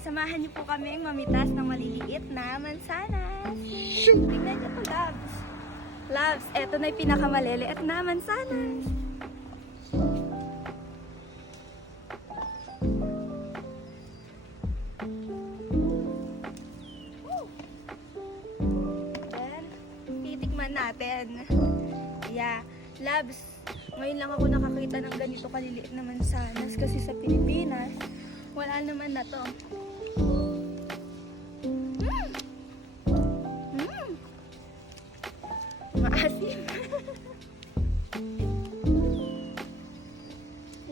Samahan niyo po kami mamitas ng maliliit na mansanas. Tingnan niyo po, Loves. Loves, eto na yung pinakamaliliit na mansanas. Then, titikman natin. Yeah. Loves, ngayon lang ako nakakita ng ganito kaliliit na mansanas kasi sa Pilipinas, wala naman na to. Maasim.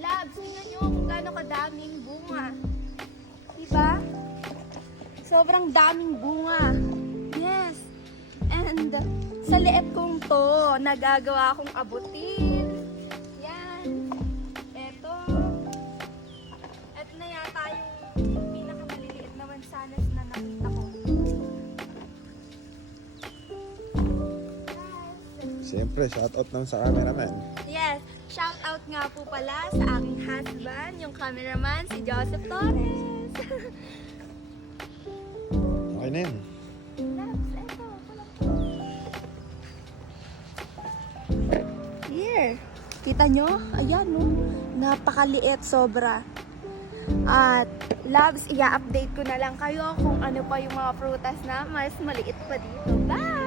Labs, tingnan nyo kung gaano kadaming bunga. Diba? Sobrang daming bunga. Yes. And sa liit kong to, nagagawa akong abutin. Yan. Eto. Eto na yata yung pinakamaliliit na mansanas na nakita ko. Siyempre, shoutout naman sa cameraman. Yes, shout out nga po pala sa aking husband, yung cameraman, si Joseph Torres. Okay na yun. Labs, eto, walang to. Here, kita nyo? Ayan, no? Napakaliit, sobra. At, Labs, i-update ko na lang kayo kung ano pa yung mga prutas na mas maliit pa dito. Bye!